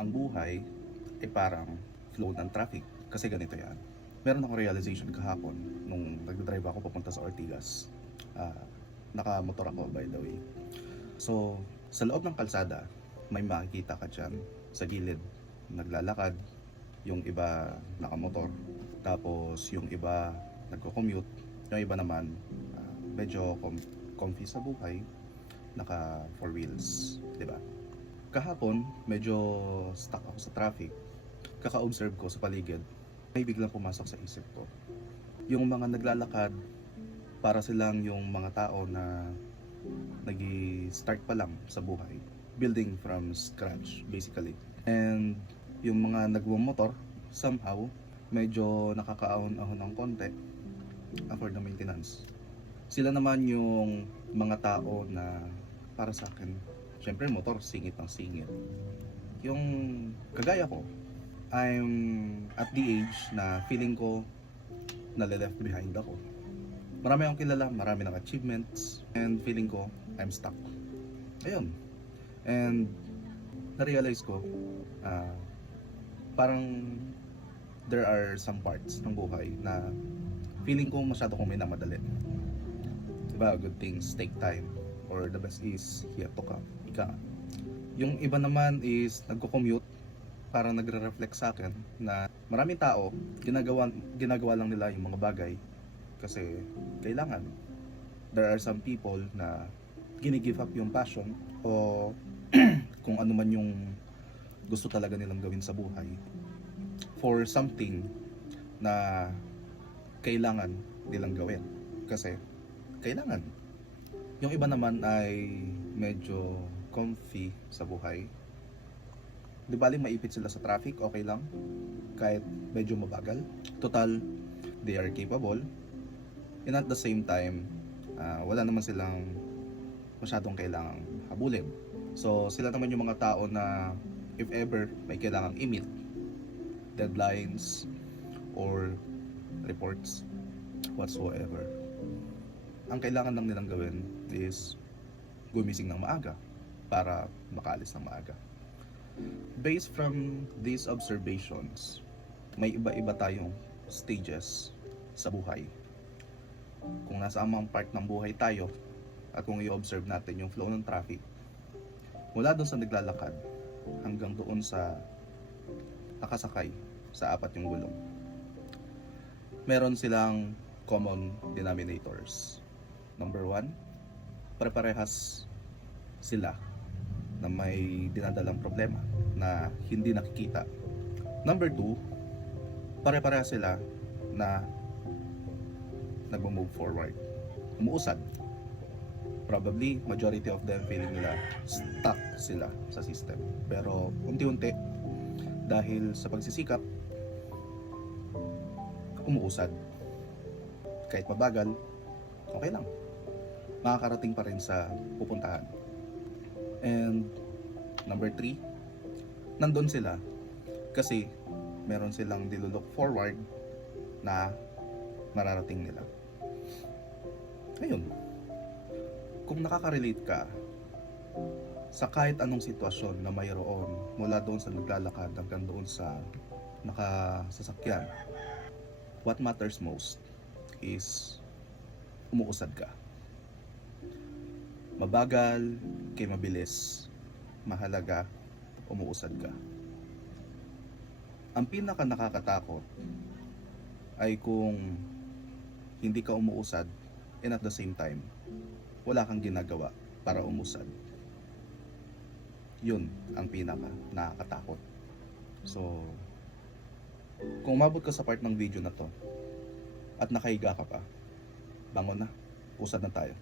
ang buhay ay parang flow ng traffic. Kasi ganito yan. Meron akong realization kahapon nung nag-drive ako papunta sa Ortigas. Nakamotor ako, by the way. So, sa loob ng kalsada, may makikita ka dyan sa gilid. Naglalakad, yung iba nakamotor, tapos yung iba nagko-commute, yung iba naman medyo comfy sa buhay, naka four wheels, di ba? Kahapon, medyo stuck ako sa traffic. Kaka-observe ko sa paligid, may biglang pumasok sa isip ko. Yung mga naglalakad, para silang yung mga tao na nag-start pa lang sa buhay. Building from scratch, basically. And yung mga nagmumotor, somehow, medyo nakakaahon-ahon ng konti for the maintenance. Sila naman yung mga tao na para sa akin, syempre motor, singit ng singit. Yung kagaya ko, I'm at the age na feeling ko nale-left behind ako. Marami akong kilala, marami ng achievements, and feeling ko, I'm stuck. Ayun. And na-realize ko, parang there are some parts ng buhay na feeling ko masyado kong minamadali. Diba, good things take time, or the best is yet to come. Ika. Yung iba naman is nagko-commute, parang nagre-reflect sa akin na maraming tao, ginagawa lang nila yung mga bagay kasi kailangan. There are some people na gini-give up yung passion o kung ano man yung gusto talaga nilang gawin sa buhay for something na kailangan nilang gawin kasi kailangan. Yung iba naman ay medyo comfy sa buhay. Di bali maipit sila sa traffic, okay lang kahit medyo mabagal. Total, they are capable. And at the same time, wala naman silang masyadong kailangang habulin. So sila naman yung mga tao na if ever may kailangang i-meet, deadlines or reports whatsoever, ang kailangan lang nilang gawin is gumising ng maaga para makaalis ng maaga. Based from these observations, may iba-iba tayong stages sa buhay. Kung nasa amang part ng buhay tayo at kung i-observe natin yung flow ng traffic, mula doon sa naglalakad hanggang doon sa nakasakay sa apat yung gulong, meron silang common denominators. Number one, pare-parehas sila na may dinadalang problema na hindi nakikita. Number two, pare-parehas sila na nagmo-move forward, umuusad. Probably, majority of them feeling nila stuck sila sa system. Pero unti-unti, dahil sa pagsisikap, umuusad. Kahit mabagal, okay lang. Makakarating pa rin sa pupuntahan. And number three, nandun sila kasi meron silang nilook forward na mararating nila. Ayun. Kung nakaka-relate ka sa kahit anong sitwasyon na mayroon, mula doon sa naglalakad hanggang doon sa nakasasakyan, what matters most is umuusad ka. Mabagal kay mabilis, mahalaga umuusad ka. Ang pinaka nakakatakot ay kung hindi ka umuusad and at the same time wala kang ginagawa para umusad. Yun ang pinaka nakakatakot. So, kung umabot ka sa part ng video na to at nakahiga ka pa, bangon na, usad na tayo.